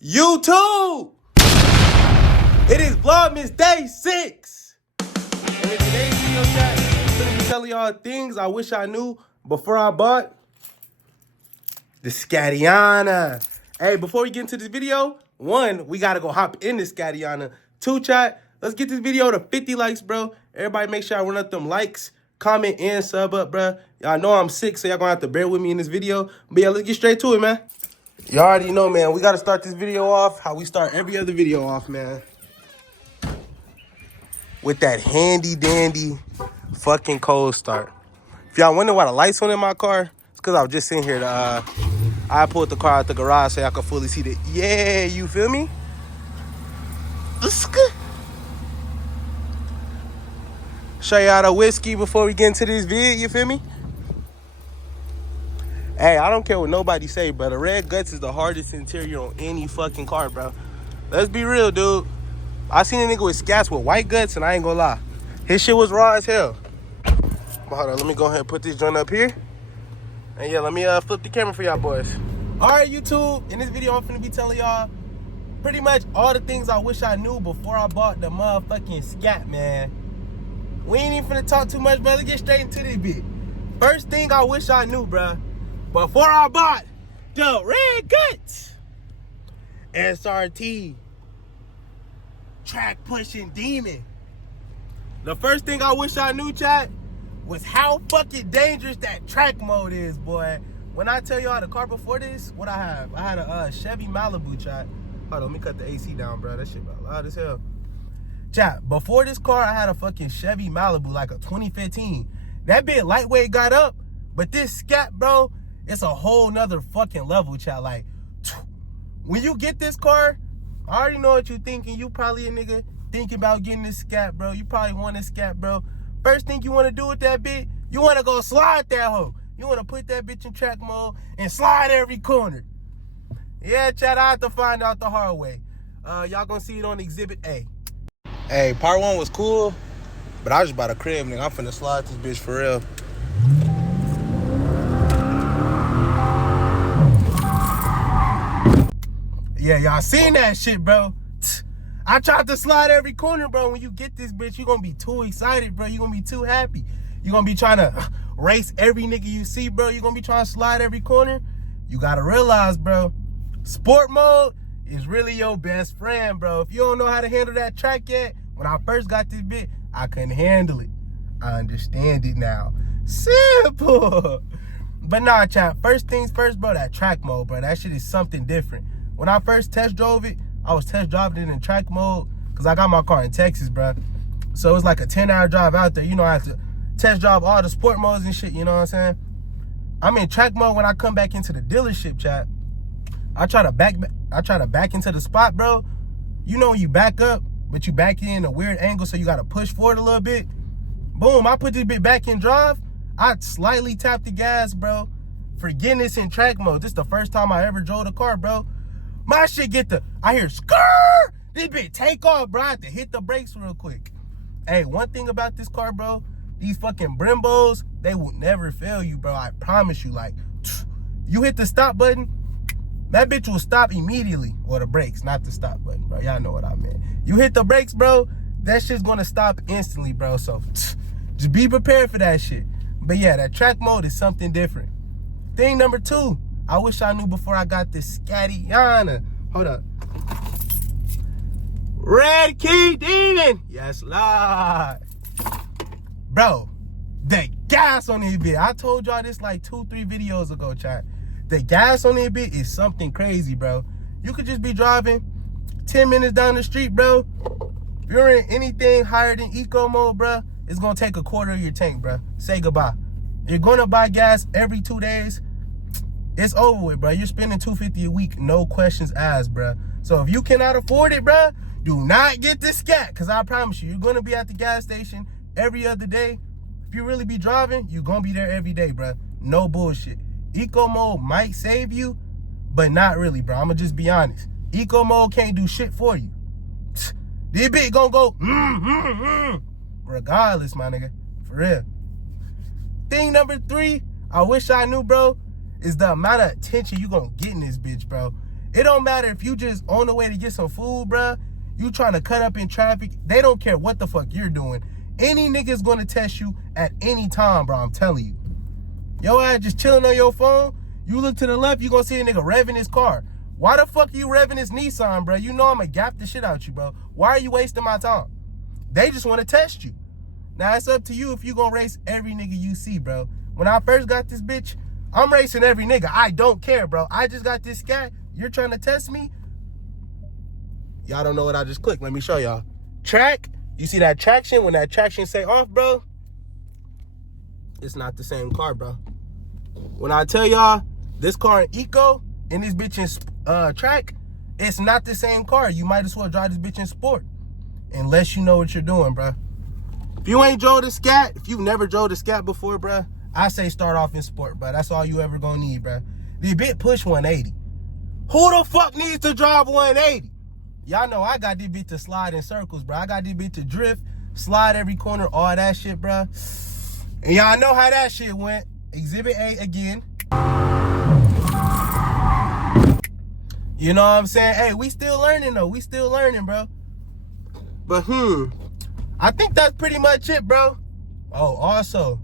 YouTube! It is Vlogmas Day 6. And in today's video chat, I'm gonna be telling y'all things I wish I knew before I bought the Scattiana. Hey, before we get into this video, one, we gotta go hop in the Scattiana. Two, chat, let's get this video to 50 likes, bro. Everybody make sure I run up them likes, comment, and sub up, bro. Y'all know I'm sick, so y'all gonna have to bear with me in this video. But yeah, let's get straight to it, man. You already know, man, we got to start this video off how we start every other video off, man. With that handy-dandy fucking cold start. If y'all wonder why the lights on in my car, it's because I was just sitting here. I pulled the car out the garage so y'all could fully see the, yeah, you feel me? Show y'all the whiskey before we get into this vid, you feel me? Hey, I don't care what nobody say, bro. The red guts is the hardest interior on any fucking car, bro. Let's be real, dude. I seen a nigga with scats with white guts, and I ain't gonna lie. His shit was raw as hell. But hold on, let me go ahead and put this joint up here. And yeah, let me flip the camera for y'all boys. All right, YouTube. In this video, I'm finna be telling y'all pretty much all the things I wish I knew before I bought the motherfucking Scat, man. We ain't even finna talk too much, bro. Let's get straight into this bit. First thing I wish I knew, bro. Before I bought the red guts, SRT, track pushing demon. The first thing I wish I knew, chat, was how fucking dangerous that track mode is, boy. When I tell y'all the car before this, what I have? I had a Chevy Malibu, chat. Hold on, let me cut the AC down, bro. That shit about loud as hell. Chat, before this car, I had a fucking Chevy Malibu, like a 2015. That bit lightweight got up, but this Scat, bro, it's a whole nother fucking level, chat. Like, when you get this car, I already know what you're thinking. You probably a nigga thinking about getting this Scat, bro. You probably want this Scat, bro. First thing you want to do with that bitch, you want to go slide that hoe. You want to put that bitch in track mode and slide every corner. Yeah, chat, I have to find out the hard way. Y'all gonna see it on Exhibit A. Hey, part one was cool, but I was just about a crib, nigga. I'm finna slide this bitch for real. Yeah, y'all seen that shit, bro. I tried to slide every corner, bro. When you get this bitch, you're gonna be too excited, bro. You're gonna be too happy. You're gonna be trying to race every nigga you see, bro. You're gonna be trying to slide every corner. You gotta realize, bro, sport mode is really your best friend, bro. If you don't know how to handle that track yet, when I first got this bitch, I couldn't handle it. I understand it now. Simple. But nah, chat, first things first, bro, that track mode, bro. That shit is something different. When I first test drove it, I was test driving it in track mode because I got my car in Texas, bro. So it's like a 10-hour drive out there. You know, I have to test drive all the sport modes and shit, you know what I'm saying? I'm in track mode when I come back into the dealership, chat. I try to back into the spot, bro. You know when you back up, but you back in a weird angle, so you got to push forward a little bit. Boom, I put this bit back in drive. I slightly tapped the gas, bro. Forgetting this in track mode. This is the first time I ever drove the car, bro. My shit I hear skrrr. This bitch take off, bro. I have to hit the brakes real quick. Hey, one thing about this car, bro, these fucking Brembos, they will never fail you, bro. I promise you. Like, you hit the stop button, that bitch will stop immediately. Or the brakes, not the stop button, bro. Y'all know what I meant. You hit the brakes, bro, that shit's gonna stop instantly, bro. So, just be prepared for that shit. But yeah, that track mode is something different. Thing number two, I wish I knew before I got this Scattiana. Hold up. Red key demon. Yes, Lord. Bro, the gas on this bit. I told y'all this like 2-3 videos ago, chat. The gas on this bit is something crazy, bro. You could just be driving 10 minutes down the street, bro. If you're in anything higher than eco mode, bro, it's gonna take a quarter of your tank, bro. Say goodbye. You're gonna buy gas every 2 days. It's over with, bro. You're spending $250 a week, no questions asked, bro. So if you cannot afford it, bro, do not get the Scat, because I promise you, you're going to be at the gas station every other day. If you really be driving, you're going to be there every day, bro. No bullshit. Eco mode might save you, but not really, bro. I'm going to just be honest. Eco mode can't do shit for you. This bitch going to go, regardless, my nigga. For real. Thing number 3, I wish I knew, bro, is the amount of attention you gonna get in this bitch, bro. It don't matter if you just on the way to get some food, bruh. You trying to cut up in traffic. They don't care what the fuck you're doing. Any nigga's gonna test you at any time, bro. I'm telling you. Yo ass just chilling on your phone. You look to the left, you gonna see a nigga revving his car. Why the fuck are you revving his Nissan, bro? You know I'ma gap the shit out you, bro. Why are you wasting my time? They just want to test you. Now, it's up to you if you gonna race every nigga you see, bro. When I first got this bitch, I'm racing every nigga. I don't care, bro. I just got this Scat. You're trying to test me? Y'all don't know what I just clicked. Let me show y'all. Track. You see that traction? When that traction say off, bro, it's not the same car, bro. When I tell y'all this car in Eco and this bitch in track, it's not the same car. You might as well drive this bitch in sport. Unless you know what you're doing, bro. If you ain't drove the Scat, if you've never drove the Scat before, bro, I say start off in sport, bro. That's all you ever gonna need, bro. The bit push 180. Who the fuck needs to drive 180? Y'all know I got this bit to slide in circles, bro. I got this bit to drift, slide every corner, all that shit, bro. And y'all know how that shit went. Exhibit A again. You know what I'm saying? Hey, we still learning, though. We still learning, bro. But, I think that's pretty much it, bro. Oh, also,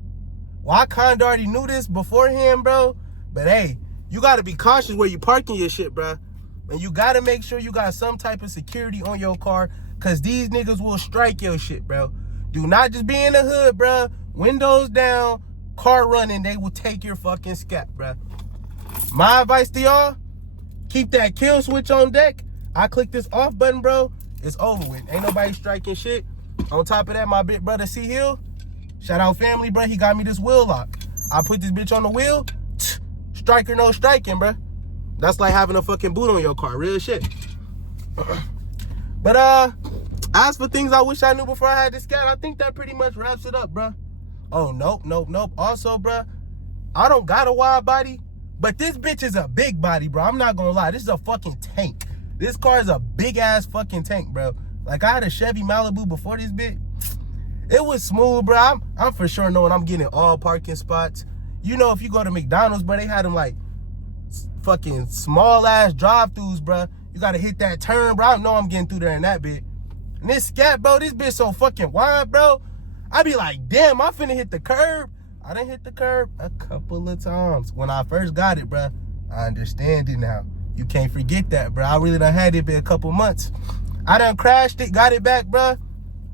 well, I kind of already knew this beforehand, bro. But, hey, you got to be cautious where you parking your shit, bro. And you got to make sure you got some type of security on your car, because these niggas will strike your shit, bro. Do not just be in the hood, bro. Windows down, car running, they will take your fucking Scat, bro. My advice to y'all, keep that kill switch on deck. I click this off button, bro. It's over with. Ain't nobody striking shit. On top of that, my big brother C Hill, shout out family, bro. He got me this wheel lock. I put this bitch on the wheel. Striker no striking, bro. That's like having a fucking boot on your car. Real shit. But as for things I wish I knew before I had this Scat, I think that pretty much wraps it up, bro. Oh, nope. Also, bro, I don't got a wide body, but this bitch is a big body, bro. I'm not gonna lie. This is a fucking tank. This car is a big ass fucking tank, bro. Like, I had a Chevy Malibu before this bitch. It was smooth, bro. I'm for sure knowing I'm getting all parking spots. You know, if you go to McDonald's, bro, they had them like fucking small ass drive-thrus, bro. You gotta hit that turn, bro. I know I'm getting through there in that bit. And this Scat, bro, this bitch so fucking wide, bro. I be like, damn, I finna hit the curb. I done hit the curb a couple of times. When I first got it, bro, I understand it now. You can't forget that, bro. I really done had it been a couple months. I done crashed it, got it back, bro.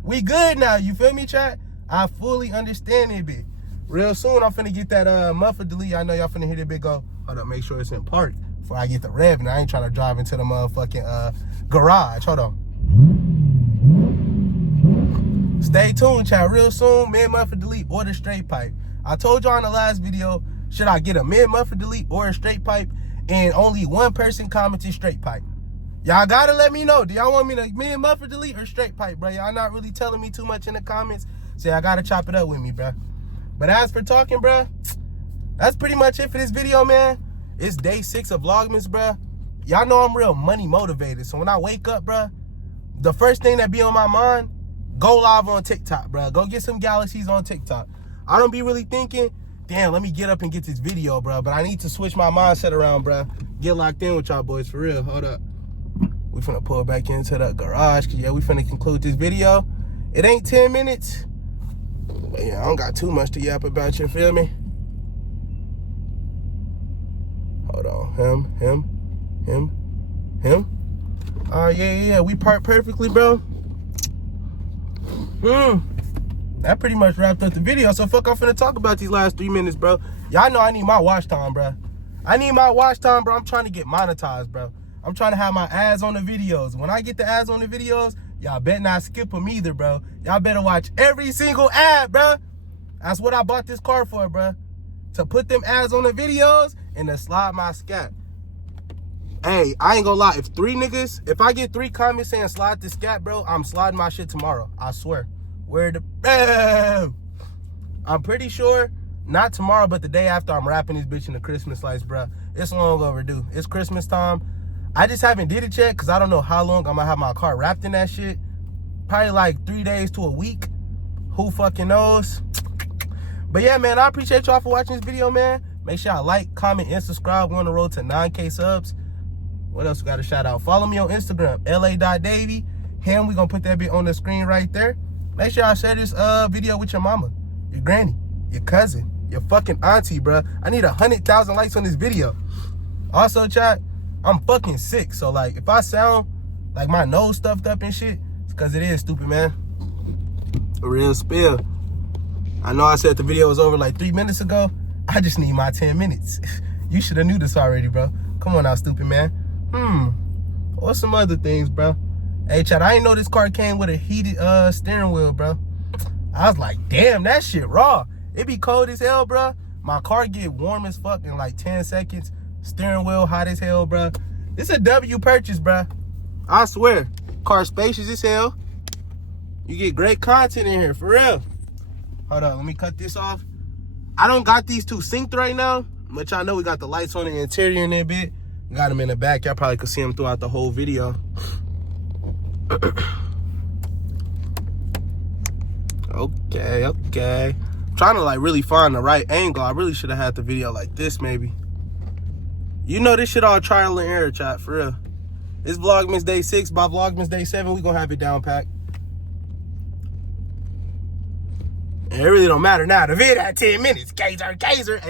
We good now, you feel me, chat? I fully understand it, bit. Real soon, I'm finna get that muffler delete. I know y'all finna hear that bit go, hold up, make sure it's in park before I get the rev. And I ain't trying to drive into the motherfucking garage. Hold on. Stay tuned, chat. Real soon, mid-muffler delete or the straight pipe. I told y'all in the last video, should I get a mid-muffler delete or a straight pipe? And only one person commented straight pipe. Y'all gotta let me know. Do y'all want me to mid-muffler delete or straight pipe, bro? Y'all not really telling me too much in the comments. So I gotta chop it up with me, bro. But as for talking, bro, that's pretty much it for this video, man. It's day 6 of Vlogmas, bro. Y'all know I'm real money motivated. So when I wake up, bro, the first thing that be on my mind, go live on TikTok, bro. Go get some galaxies on TikTok. I don't be really thinking, damn, let me get up and get this video, bro. But I need to switch my mindset around, bro. Get locked in with y'all boys, for real. Hold up. We finna pull back into the garage, because, yeah, we finna conclude this video. It ain't 10 minutes. But, yeah, I don't got too much to yap about, you feel me? Hold on. Him. Yeah. We parked perfectly, bro. That pretty much wrapped up the video. So fuck, I'm finna talk about these last 3 minutes, bro. Y'all know I need my watch time, bro. I'm trying to get monetized, bro. I'm trying to have my ads on the videos. When I get the ads on the videos, y'all better not skip them either, bro. Y'all better watch every single ad, bro. That's what I bought this car for, bro. To put them ads on the videos and to slide my Scat. Hey, I ain't gonna lie. If I get 3 comments saying slide the Scat, bro, I'm sliding my shit tomorrow. I swear. I'm pretty sure, not tomorrow, but the day after, I'm wrapping this bitch in the Christmas lights, bro. It's long overdue. It's Christmas time. I just haven't did it yet, because I don't know how long I'm gonna have my car wrapped in that shit. Probably like 3 days to a week. Who fucking knows? But yeah, man, I appreciate y'all for watching this video, man. Make sure y'all like, comment, and subscribe. We're on the road to 9K subs. What else we got to shout out? Follow me on Instagram, la.davy. Him, we gonna put that bit on the screen right there. Make sure y'all share this video with your mama, your granny, your cousin, your fucking auntie, bro. I need 100,000 likes on this video. Also, chat, I'm fucking sick. So, like, if I sound like my nose stuffed up and shit, it's because it is, stupid man. A real spill. I know I said the video was over like 3 minutes ago. I just need my 10 minutes. You should have knew this already, bro. Come on now, stupid man. Or some other things, bro. Hey, chat, I didn't know this car came with a heated steering wheel, bro. I was like, damn, that shit raw. It be cold as hell, bro. My car get warm as fuck in like 10 seconds. Steering wheel hot as hell, bro. This a W purchase, bro. I swear. Car spacious as hell. You get great content in here, for real. Hold on, let me cut this off. I don't got these two synced right now, but y'all know we got the lights on the interior in that bit. Got them in the back. Y'all probably could see them throughout the whole video. Okay. I'm trying to like really find the right angle. I really should have had the video like this, maybe. You know this shit all trial and error, chat, for real. It's Vlogmas Day 6. By Vlogmas Day 7, we gonna have it down packed. And it really don't matter now. The vid had 10 minutes. Gazer.